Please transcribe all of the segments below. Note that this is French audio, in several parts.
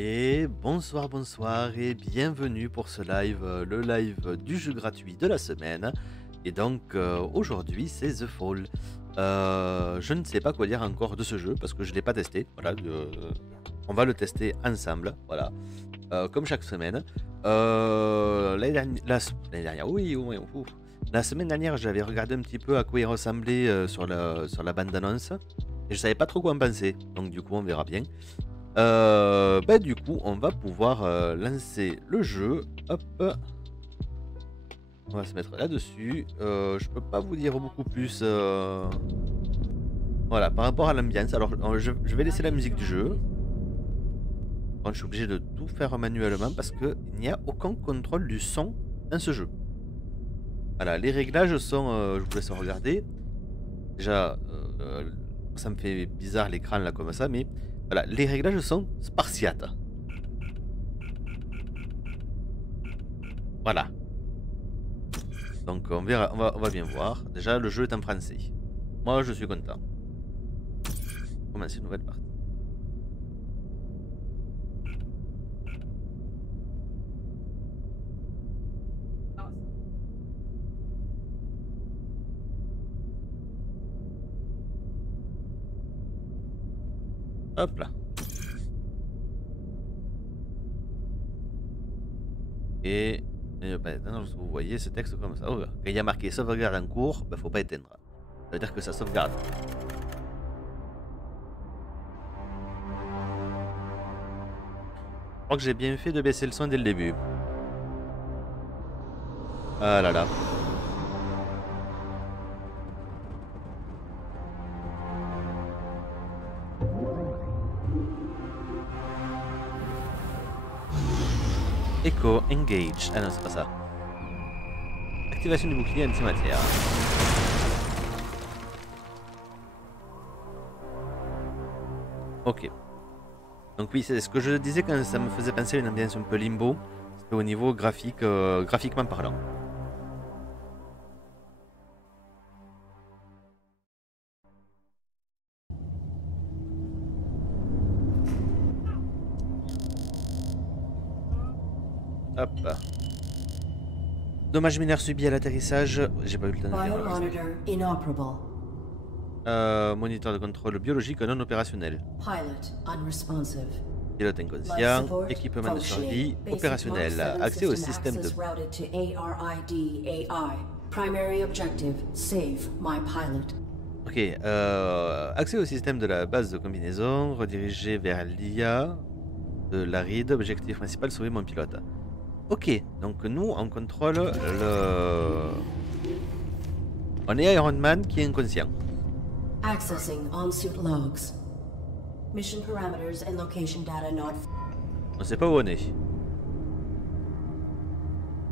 Et bonsoir, bonsoir et bienvenue pour ce live, le live du jeu gratuit de la semaine. Et donc aujourd'hui c'est The Fall. Je ne sais pas quoi dire encore de ce jeu parce que je ne l'ai pas testé. Voilà, on va le tester ensemble, voilà, comme chaque semaine. L'année dernière, oui, oui, oui. La semaine dernière j'avais regardé un petit peu à quoi il ressemblait sur la bande-annonce. Et je savais pas trop quoi en penser, donc du coup on verra bien. Du coup, on va pouvoir lancer le jeu. Hop, on va se mettre là-dessus. Je peux pas vous dire beaucoup plus. Voilà, par rapport à l'ambiance. Alors, je vais laisser la musique du jeu. Bon, je suis obligé de tout faire manuellement parce qu'il n'y a aucun contrôle du son dans ce jeu. Voilà, les réglages sont. Je vous laisse regarder. Déjà, ça me fait bizarre l'écran là comme ça, mais voilà, les réglages sont spartiates. Voilà. Donc on verra, on va bien voir. Déjà le jeu est en français. Moi je suis content. Commencer une nouvelle partie. Hop là. Et maintenant vous voyez ce texte comme ça. Oh, quand il y a marqué sauvegarde en cours, faut pas éteindre. Ça veut dire que ça sauvegarde. Je crois que j'ai bien fait de baisser le son dès le début. Ah là là. Echo engage. Ah non, c'est pas ça. Activation du bouclier antimatière. Ok. Donc oui, c'est ce que je disais quand ça me faisait penser à une ambiance un peu limbo. C'était au niveau graphique, graphiquement parlant. Hop. Dommage mineur subi à l'atterrissage. J'ai pas eu le temps de faire moniteur de contrôle biologique non opérationnel. Pilote inconscient. Équipement de survie opérationnel. Accès au système de... Ok. Accès au système de la base de combinaison. Redirigé vers l'IA de la RID. Objectif principal, sauver mon pilote. Ok, donc nous on contrôle le... On est Iron Man qui est inconscient. Accessing on-suit logs. Mission parameters and location data not... On sait pas où on est.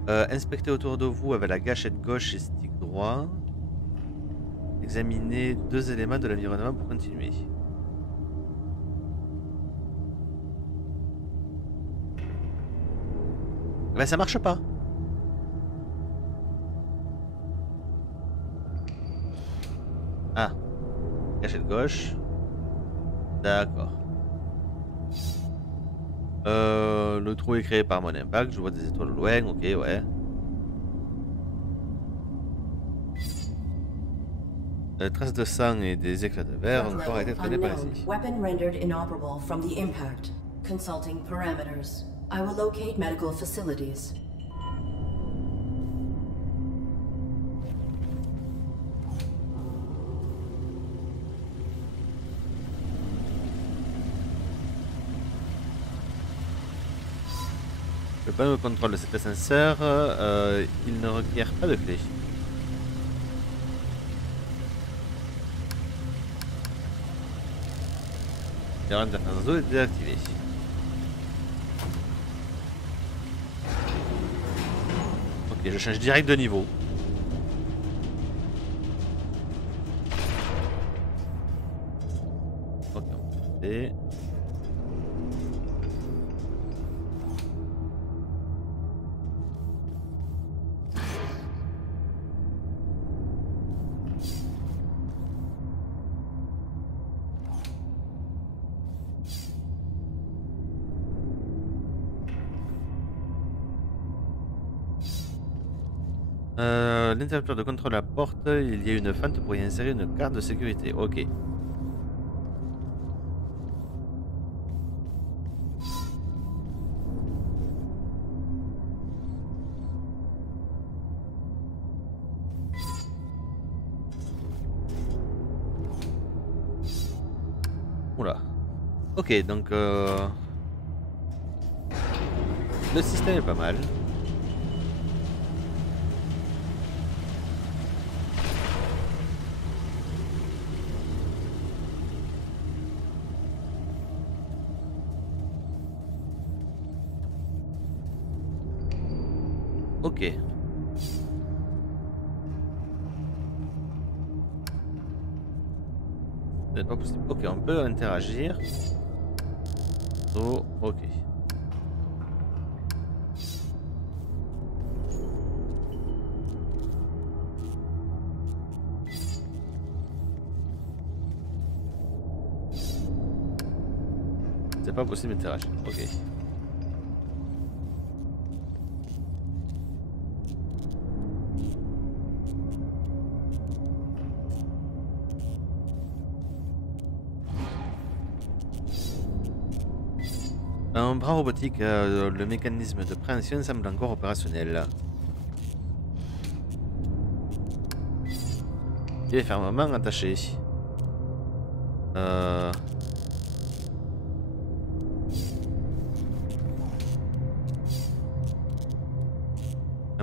Inspectez autour de vous avec la gâchette gauche et stick droit. Examinez deux éléments de l'environnement pour continuer. Ben ça marche pas. Ah. Gâchette gauche. D'accord. Le trou est créé par mon impact. Je vois des étoiles au loin. Ok, ouais. Traces de sang et des éclats de verre ont encore été traînés par ici. Weapon rendered inoperable from the impact. Consulting parameters. I will locate medical facilities. Le panneau de contrôle de cet ascenseur, il ne requiert pas de clé. Le rang d'interface est désactivé. Ok, je change direct de niveau. Ok, on peut monter. L'interrupteur de contrôle à la porte, il y a une fente pour y insérer une carte de sécurité. Ok. Oula. Ok, donc le système est pas mal. Ok. C'est pas possible. Ok, on peut interagir. Oh, ok. C'est pas possible d'interagir. Ok. Un bras robotique, le mécanisme de préhension semble encore opérationnel. Il est fermement attaché. Un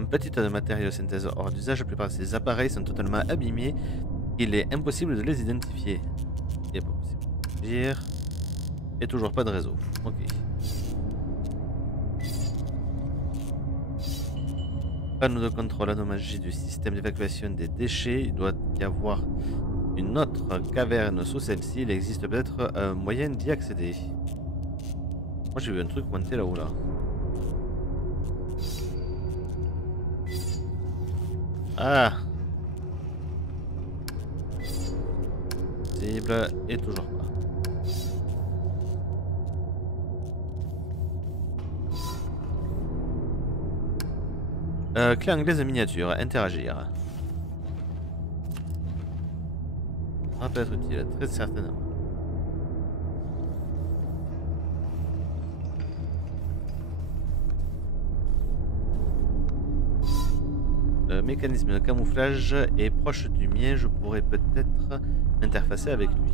petit tas de matériaux synthèse hors d'usage, la plupart de ces appareils sont totalement abîmés. Il est impossible de les identifier. Il n'est pas possible de dire. Et toujours pas de réseau. Ok. Panneau de contrôle anomalie du système d'évacuation des déchets. Il doit y avoir une autre caverne sous celle-ci. Il existe peut-être un moyen d'y accéder. Moi j'ai vu un truc monter là-haut là. Ah! Cible et toujours pas. Clé anglaise de miniature, interagir. Ça peut être utile, très certainement. Le mécanisme de camouflage est proche du mien, je pourrais peut-être m'interfacer avec lui.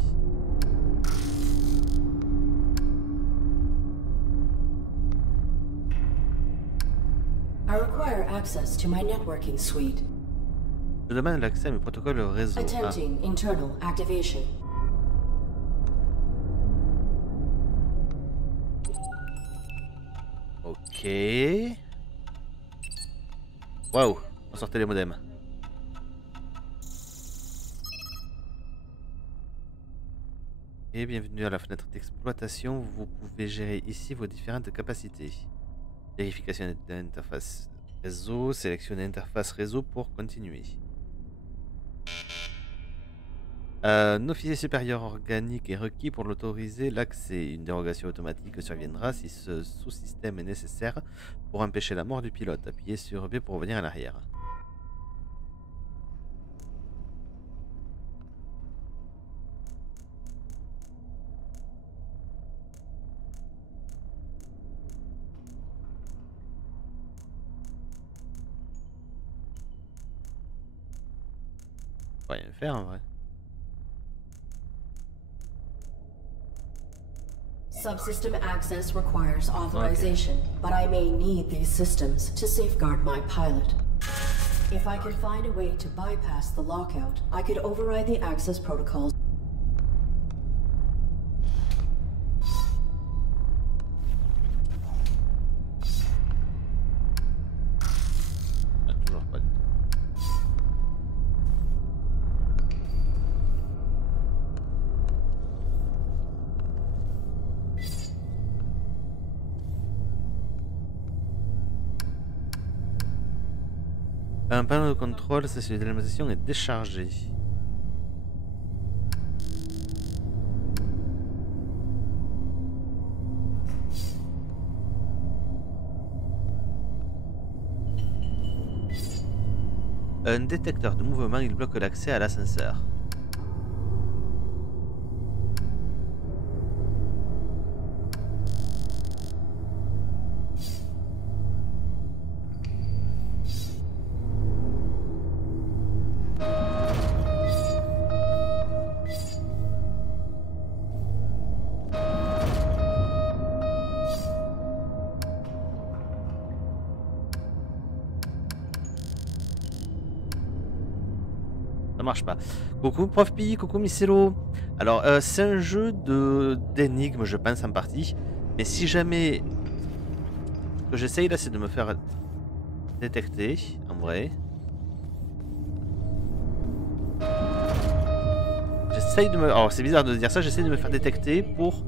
I require access to my networking suite. Je demande l'accès à mes protocoles réseau. Attempting internal activation. Ok. Waouh, on sortait les modems. Et bienvenue à la fenêtre d'exploitation. Vous pouvez gérer ici vos différentes capacités. Vérification d'interface réseau, sélectionnez interface réseau pour continuer. Un officier supérieur organique est requis pour l'autoriser l'accès. Une dérogation automatique surviendra si ce sous-système est nécessaire pour empêcher la mort du pilote. Appuyez sur B pour revenir à l'arrière. On va rien faire en vrai. Subsystem access requires authorization, but I may need these systems to safeguard my pilot. If I can find a way to bypass the lockout, I could override the access protocols. Ah, toujours pas. Un panneau de contrôle, c'est celui de l'alimentation est déchargé. Un détecteur de mouvement, il bloque l'accès à l'ascenseur. Ça marche pas. Coucou Prof Pi, coucou Micelo. Alors c'est un jeu d'énigmes je pense en partie. Mais si jamais... Ce que j'essaye là c'est de me faire détecter en vrai. J'essaye de me... Alors c'est bizarre de dire ça, j'essaye de me faire détecter pour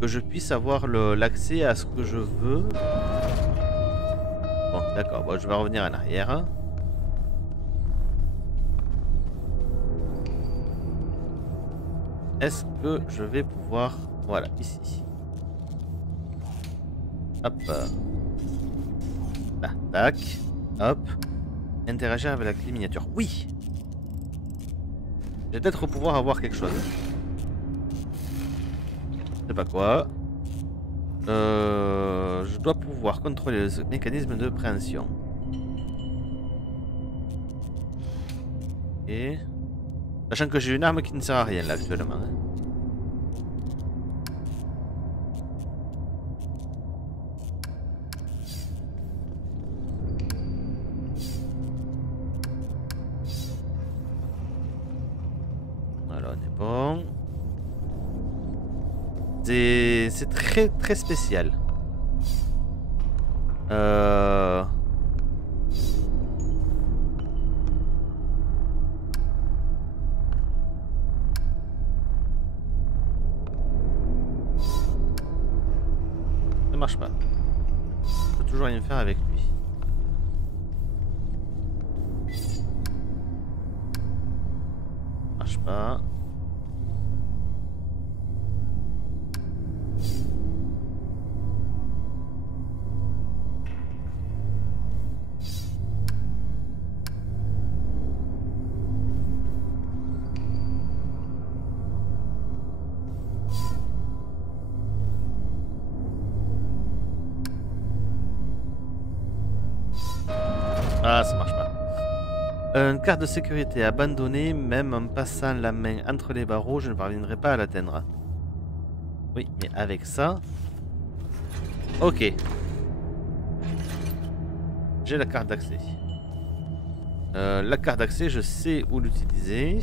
que je puisse avoir l'accès à ce que je veux. Bon d'accord, bon, je vais revenir en arrière. Est-ce que je vais pouvoir... Voilà, ici. Hop. Là, tac. Hop. Interagir avec la clé miniature. Oui. Je vais peut-être pouvoir avoir quelque chose. Je sais pas quoi. Je dois pouvoir contrôler le mécanisme de préhension. Et... Sachant que j'ai une arme qui ne sert à rien là actuellement. Hein. Voilà, on est bon. C'est très très spécial. Ça marche pas. Je peux toujours rien faire avec lui. Marche pas. Ah, ça marche pas. Une carte de sécurité abandonnée, même en passant la main entre les barreaux, je ne parviendrai pas à l'atteindre. Oui, mais avec ça... Ok. J'ai la carte d'accès. La carte d'accès, je sais où l'utiliser.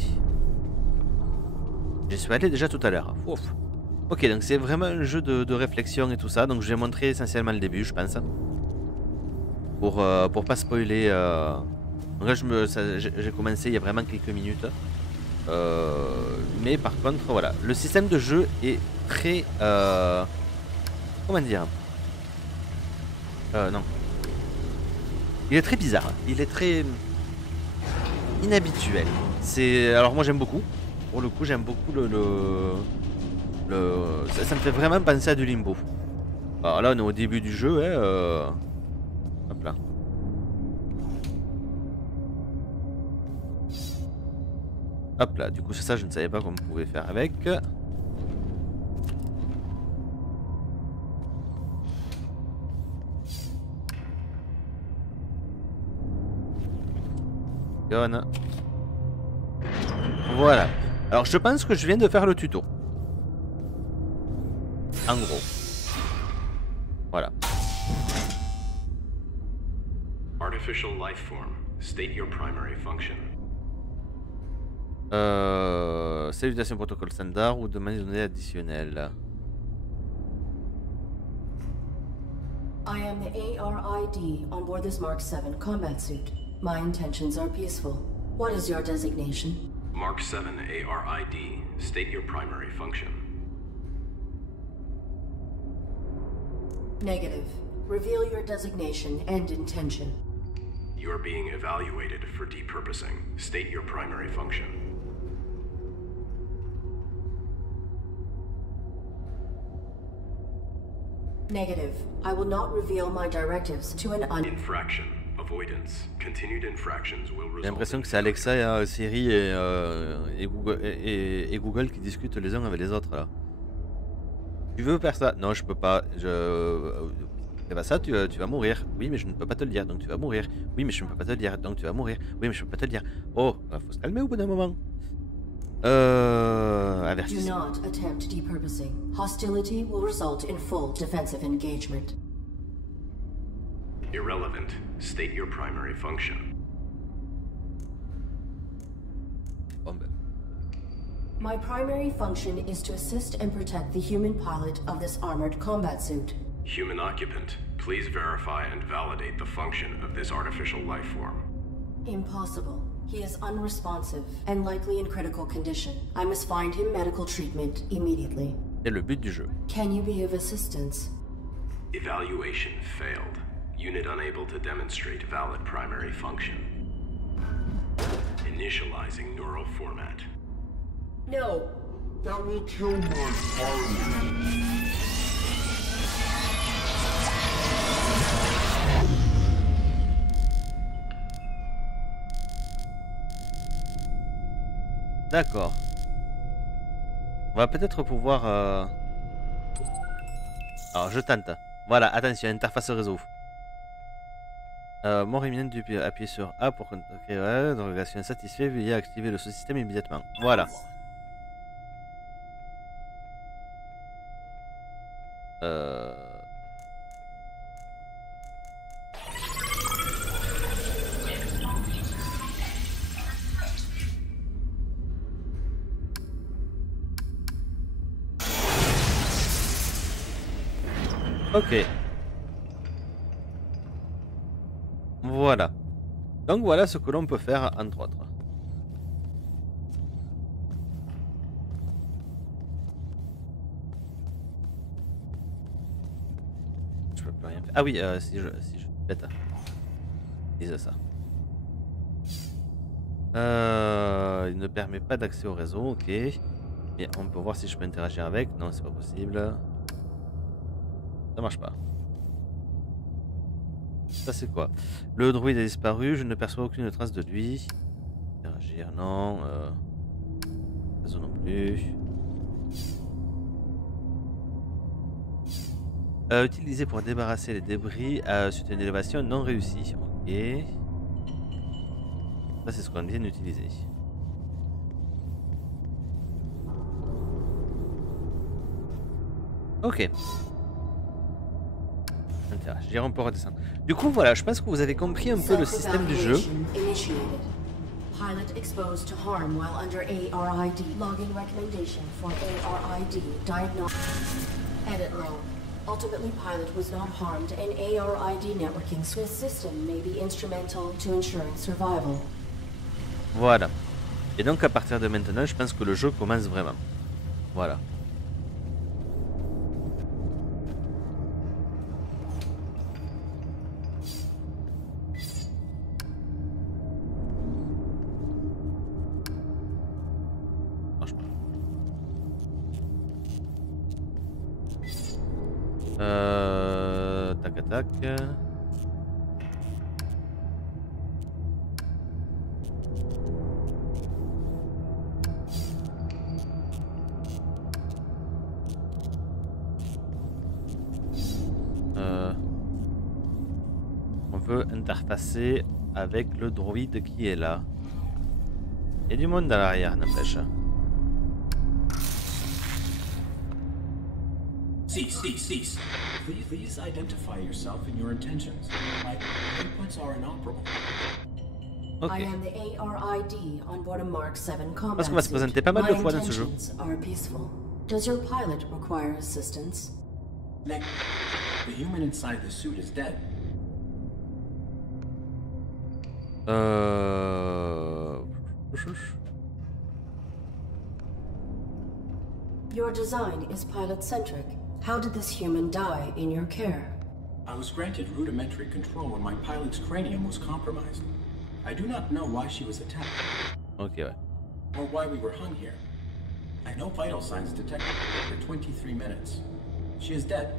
J'y suis allé déjà tout à l'heure. Ok, donc c'est vraiment un jeu de réflexion et tout ça. Donc je vais montrer essentiellement le début, je pense. Pour pas spoiler. Donc là, j'ai commencé il y a vraiment quelques minutes. Mais par contre, voilà. Le système de jeu est très... comment dire non. Il est très bizarre. Il est très inhabituel. Alors moi j'aime beaucoup. Pour le coup j'aime beaucoup ça me fait vraiment penser à du Limbo. Alors là on est au début du jeu. Hein, hop là. Hop là. Du coup c'est ça, je ne savais pas qu'on pouvait faire avec. Voilà. Alors je pense que je viens de faire le tuto. En gros. Voilà. Artificial life form. State your primary function. Salutation protocole standard ou demande de données additionnelles. I am the ARID on board this Mark 7 combat suit. My intentions are peaceful. What is your designation? Mark 7 ARID. State your primary function. Negative. Reveal your designation and intention. You are being evaluated for depurposing. State your primary function. Negative. I will not reveal my directives to an Infraction of avoidance, continued infractions will J'ai result l'impression in que c'est Alexa, Siri et Google qui discutent les uns avec les autres là. Tu veux faire ça? Non, je peux pas. Fais pas ça, tu vas mourir. Oui, mais je ne peux pas te le dire, donc tu vas mourir. Oui, mais je ne peux pas te le dire, donc tu vas mourir. Oui, mais je ne peux pas te le dire. Oh, faut se calmer au bout d'un moment. Do Avertissement. not attempt depurposing. Hostility will result in full defensive engagement. irrelevant. State your primary function. Bon, ben. My primary function is to assist and protect the human pilot of this armored combat suit. Human occupant, please verify and validate the function of this artificial life form. Impossible. He is unresponsive and likely in critical condition. I must find him medical treatment immediately. C'est le but du jeu. Can you be of assistance? Evaluation failed. Unit unable to demonstrate valid primary function. Initializing neural format. No. That will kill my pilot. D'accord. On va peut-être pouvoir... Alors, je tente. Voilà, attention, interface réseau. Mort imminente du appuyer sur A pour créer l'interrogation satisfait, veuillez activer le sous-système immédiatement. Voilà. Ok. Voilà. Donc voilà ce que l'on peut faire entre autres. Je peux plus rien faire. Ah oui, si je bête. Disais ça. Il ne permet pas d'accès au réseau, ok. Et on peut voir si je peux interagir avec. Non, c'est pas possible. Ça marche pas. Ça c'est quoi? Le druide a disparu, je ne perçois aucune trace de lui. Interagir, non. Réseau non plus. Utilisé pour débarrasser les débris suite à une élévation non réussie. Ok. Ça c'est ce qu'on vient d'utiliser. Ok. Interagir, on peut redescendre. Du coup voilà, je pense que vous avez compris un peu le système du jeu. Pilot exposed to harm while under ARID. Login recommendation for ARID diagnosis. Edit log. Ultimately, pilot was not harmed and ARID networking Swiss system may be instrumental to ensuring survival. Voilà. Et donc à partir de maintenant, je pense que le jeu commence vraiment. Voilà. Tac. On veut interfacer avec le droïde qui est là. Il y a du monde à l'arrière, n'empêche. Cease. Please identify yourself and your intentions. My inputs are inoperable. Ok. I am the ARID on board a Mark 7 combat Parce qu'on va se présenter pas mal de fois dans ce jeu. Are peaceful. Does your pilot require assistance? The human inside the suit is dead. Your design is pilot-centric. How did this human die in your care? I was granted rudimentary control when my pilot's cranium was compromised. I do not know why she was attacked. Ok, ouais. Or why we were hung here. I know vital signs detected for 23 minutes. She is dead.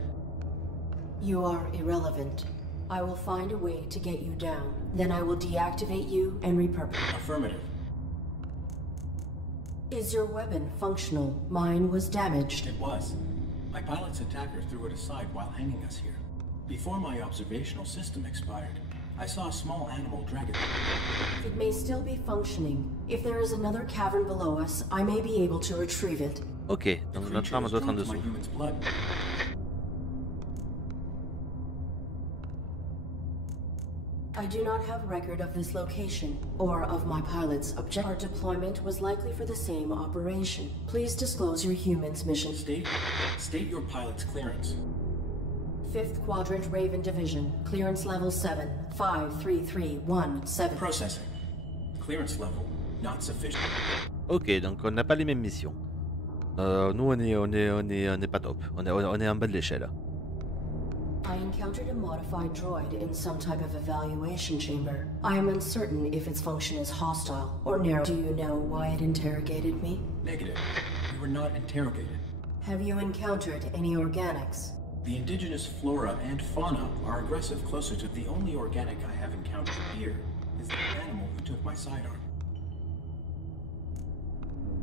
You are irrelevant. I will find a way to get you down. Then I will deactivate you and repurpose. Affirmative. Is your weapon functional? Mine was damaged. It was. My pilot's attacker threw it aside while hanging us here. Before my observational system expired, I saw a small animal drag it. It may still be functioning. If there is another cavern below us, I may be able to retrieve it. Ok, donc notre arme doit être en dessous. I do not have record of this location, or of my pilot's objective. Our deployment was likely for the same operation. Please disclose your human's mission. State your pilot's clearance. 5th Quadrant Raven Division, clearance level 7, 53317. Processing. Clearance level, not sufficient. Ok, donc on n'a pas les mêmes missions. Nous on est pas top, on est en bas de l'échelle. I encountered a modified droid in some type of evaluation chamber. I am uncertain if its function is hostile or narrow. Do you know why it interrogated me? Negative. We were not interrogated. Have you encountered any organics? The indigenous flora and fauna are aggressive closer to the only organic I have encountered here is the animal who took my sidearm.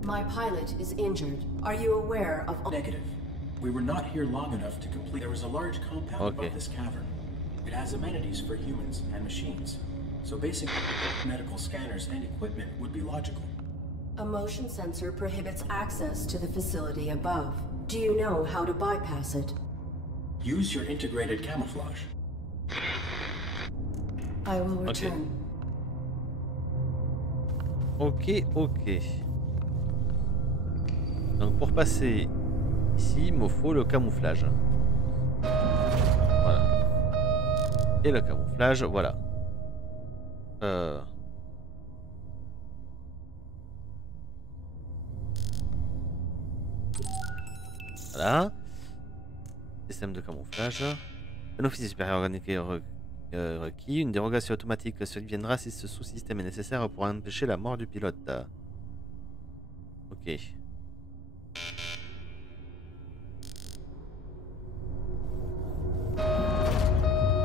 My pilot is injured. Are you aware of... Negative. We were not here long enough to complete. There is a large compound above this cavern. It has amenities for humans and machines. So basic medical scanners and equipment would be logical. A motion sensor prohibits access to the facility above. Do you know how to bypass it? Use your integrated camouflage. I will return. Ok. Donc pour passer ici, il me faut le camouflage. Voilà. Et le camouflage, voilà. Voilà. Système de camouflage. Un officier supérieur organique requis. Une dérogation automatique surviendra si ce sous-système est nécessaire pour empêcher la mort du pilote. Ok.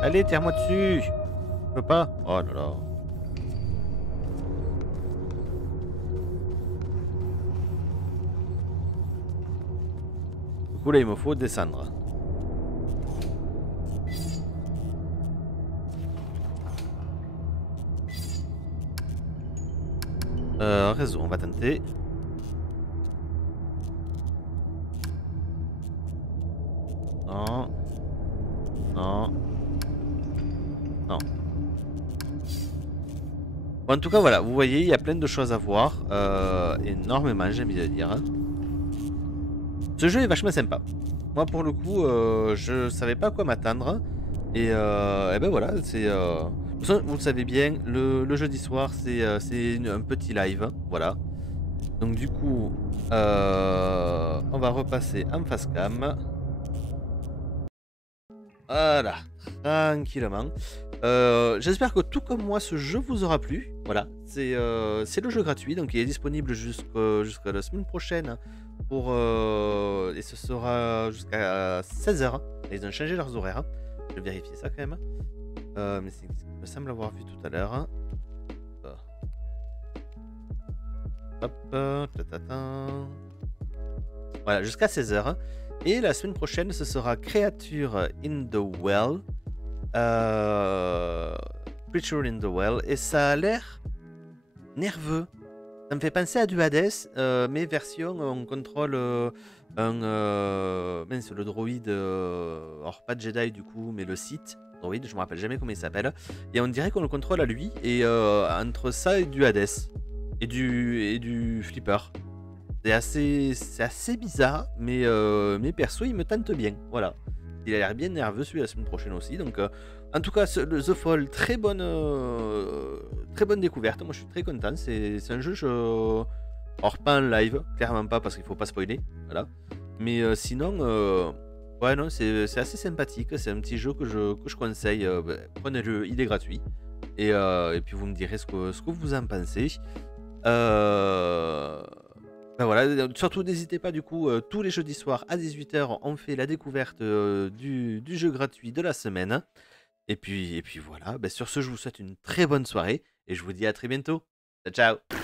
Allez, tire-moi dessus. Je peux pas. Oh là là. Du coup là il me faut descendre. Réseau, on va tenter. Non. Non. Non. Bon, en tout cas, voilà, vous voyez, il y a plein de choses à voir. Énormément, j'ai envie de dire. Ce jeu est vachement sympa. Moi, pour le coup, je savais pas à quoi m'attendre. Et ben voilà, c'est... vous le savez bien, le jeudi soir, c'est un petit live. Voilà. Donc du coup, on va repasser en face cam. Voilà, tranquillement. J'espère que tout comme moi, ce jeu vous aura plu. Voilà, c'est le jeu gratuit, donc il est disponible jusqu'à la semaine prochaine. Et ce sera jusqu'à 16h. Ils ont changé leurs horaires. Je vais vérifier ça quand même. Mais c'est ce qu'il me semble avoir vu tout à l'heure. Hop, voilà, jusqu'à 16h. Et la semaine prochaine, ce sera Creature in the Well. Creature in the Well. Et ça a l'air nerveux. Ça me fait penser à du Hades, mais version, on contrôle le droïde, alors pas de Jedi du coup, mais le Sith droïde, je me rappelle jamais comment il s'appelle. Et on dirait qu'on le contrôle à lui, et entre ça et du Hades, et du Flipper. C'est assez bizarre, mais perso, il me tente bien, voilà. Il a l'air bien nerveux celui la semaine prochaine aussi, donc en tout cas, The Fall, très bonne découverte. Moi, je suis très content. C'est un jeu, alors pas en live, clairement pas parce qu'il faut pas spoiler, voilà. Mais sinon, ouais, non, c'est assez sympathique. C'est un petit jeu que je conseille. Prenez-le, il est gratuit. Et puis vous me direz ce que vous en pensez. Ben voilà, surtout n'hésitez pas du coup, tous les jeudis soirs à 18h, on fait la découverte du jeu gratuit de la semaine. Et puis voilà, sur ce, je vous souhaite une très bonne soirée et je vous dis à très bientôt. Ciao, ciao.